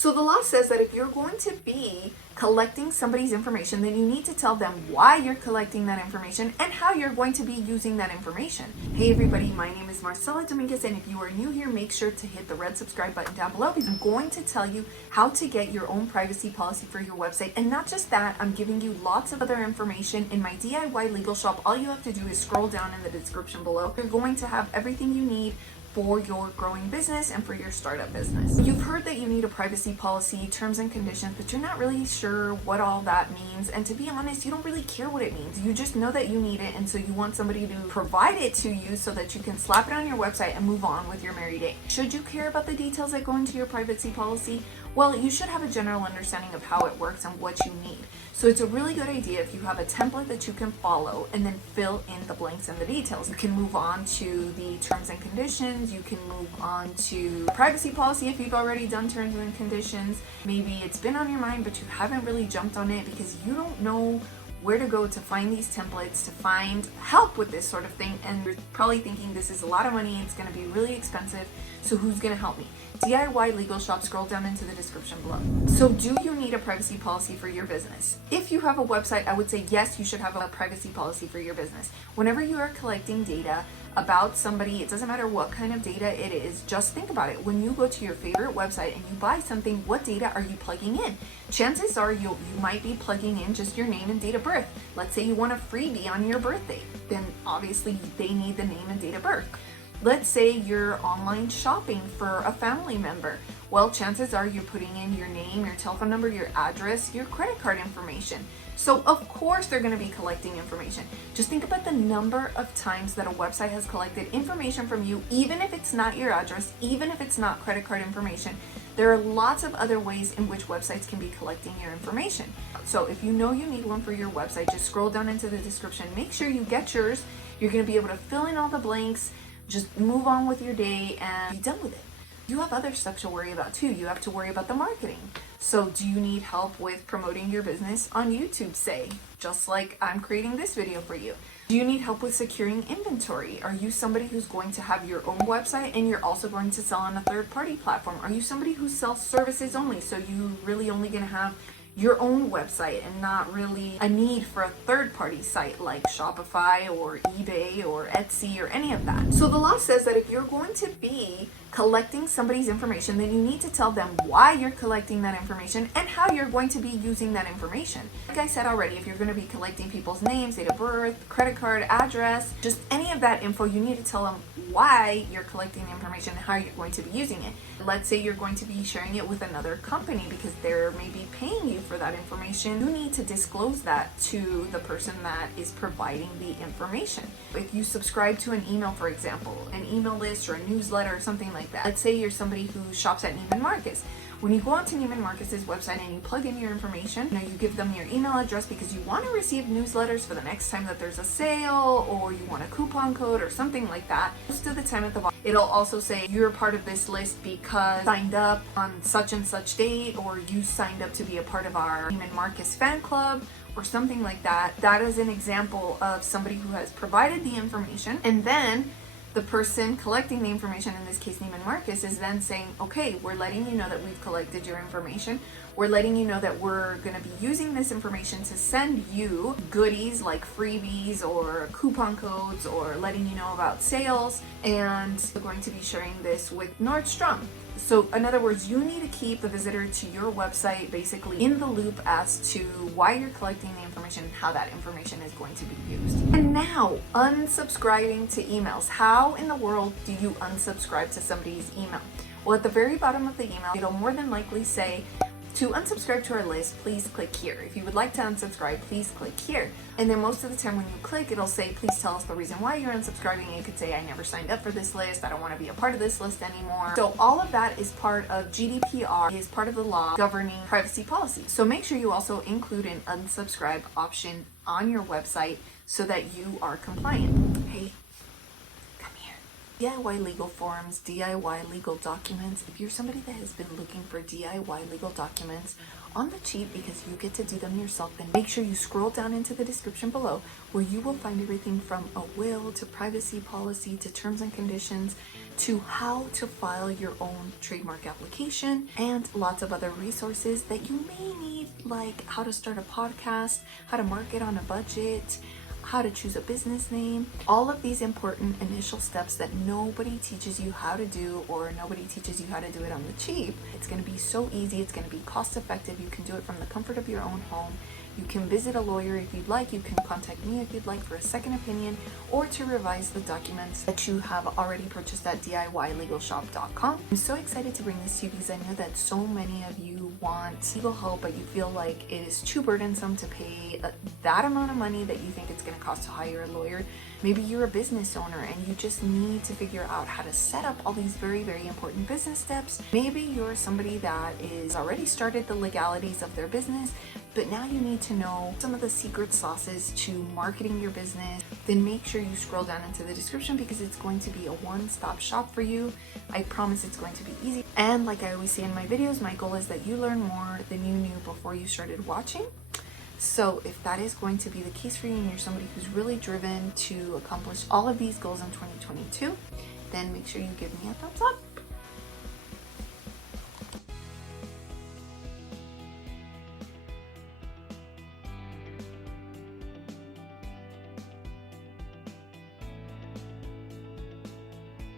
So the law says that if you're going to be collecting somebody's information, then you need to tell them why you're collecting that information and how you're going to be using that information. Hey everybody, my name is Marcella Dominguez, and if you are new here, make sure to hit the red subscribe button down below, because I'm going to tell you how to get your own privacy policy for your website. And not just that, I'm giving you lots of other information in my DIY legal shop. All you have to do is scroll down in the description below. You're going to have everything you need for your growing business and for your startup business. You've heard that you need a privacy policy, terms and conditions, but you're not really sure what all that means. And to be honest, you don't really care what it means. You just know that you need it, and so you want somebody to provide it to you so that you can slap it on your website and move on with your merry day. Should you care about the details that go into your privacy policy? Well, you should have a general understanding of how it works and what you need. So it's a really good idea if you have a template that you can follow and then fill in the blanks and the details. You can move on to the terms and conditions. You can move on to privacy policy if you've already done terms and conditions. Maybe it's been on your mind, but you haven't really jumped on it because you don't know where to go to find these templates, to find help with this sort of thing. And you're probably thinking, this is a lot of money, it's going to be really expensive, so who's going to help me? DIY Legal Shop, scroll down into the description below. So do you need a privacy policy for your business? If you have a website, I would say yes, you should have a privacy policy for your business. Whenever you are collecting data about somebody, it doesn't matter what kind of data it is, just think about it. When you go to your favorite website and you buy something, what data are you plugging in? Chances are you might be plugging in just your name and date of birth. Let's say you want a freebie on your birthday, then obviously they need the name and date of birth. Let's say you're online shopping for a family member. Well, chances are you're putting in your name, your telephone number, your address, your credit card information. So of course they're going to be collecting information. Just think about the number of times that a website has collected information from you, even if it's not your address, even if it's not credit card information. There are lots of other ways in which websites can be collecting your information. So if you know you need one for your website, just scroll down into the description. Make sure you get yours. You're going to be able to fill in all the blanks. Just move on with your day and be done with it. You have other stuff to worry about too. You have to worry about the marketing. So do you need help with promoting your business on YouTube, say, just like I'm creating this video for you? Do you need help with securing inventory? Are you somebody who's going to have your own website and you're also going to sell on a third-party platform? Are you somebody who sells services only, so you really only going to have your own website and not really a need for a third-party site like Shopify or eBay or Etsy or any of that? So the law says that if you're going to be collecting somebody's information, then you need to tell them why you're collecting that information and how you're going to be using that information. Like I said already, if you're going to be collecting people's names, date of birth, credit card, address, just any of that info, you need to tell them why you're collecting the information and how you're going to be using it. Let's say you're going to be sharing it with another company because they're maybe paying you for that information. You need to disclose that to the person that is providing the information. If you subscribe to an email, for example, an email list or a newsletter or something like that. Let's say you're somebody who shops at Neiman Marcus. When you go onto Neiman Marcus's website and you plug in your information, you give them your email address because you want to receive newsletters for the next time that there's a sale, or you want a coupon code or something like that. Most of the time at the bottom, it'll also say you're part of this list because you signed up on such and such date, or you signed up to be a part of our Neiman Marcus fan club, or something like that. That is an example of somebody who has provided the information, and then the person collecting the information, in this case Neiman Marcus, is then saying, okay, we're letting you know that we've collected your information. We're letting you know that we're going to be using this information to send you goodies like freebies or coupon codes, or letting you know about sales, and we're going to be sharing this with Nordstrom. So in other words, you need to keep the visitor to your website basically in the loop as to why you're collecting the information and how that information is going to be used. And now, unsubscribing to emails. How in the world do you unsubscribe to somebody's email? Well, at the very bottom of the email, it'll more than likely say, to unsubscribe to our list, please click here. If you would like to unsubscribe, please click here. And then most of the time when you click, it'll say, please tell us the reason why you're unsubscribing. You could say, I never signed up for this list. I don't want to be a part of this list anymore. So all of that is part of GDPR, is part of the law governing privacy policy. So make sure you also include an unsubscribe option on your website so that you are compliant. Hey, DIY legal forms, DIY legal documents. If you're somebody that has been looking for DIY legal documents on the cheap because you get to do them yourself, then make sure you scroll down into the description below, where you will find everything from a will to privacy policy to terms and conditions to how to file your own trademark application and lots of other resources that you may need, like how to start a podcast, how to market on a budget, how to choose a business name, all of these important initial steps that nobody teaches you how to do, or nobody teaches you how to do it on the cheap. It's going to be so easy. It's going to be cost effective. You can do it from the comfort of your own home. You can visit a lawyer if you'd like. You can contact me if you'd like for a second opinion, or to revise the documents that you have already purchased at DIYlegalshop.com. I'm so excited to bring this to you because I know that so many of you want legal help, but you feel like it is too burdensome to pay that amount of money that you think it's going to cost to hire a lawyer. Maybe you're a business owner and you just need to figure out how to set up all these very, very important business steps. Maybe you're somebody that is already started the legalities of their business, but now you need to know some of the secret sauces to marketing your business. Then make sure you scroll down into the description because it's going to be a one-stop shop for you. I promise it's going to be easy. And like I always say in my videos, my goal is that you learn more than you knew before you started watching. So if that is going to be the case for you and you're somebody who's really driven to accomplish all of these goals in 2022, then make sure you give me a thumbs up.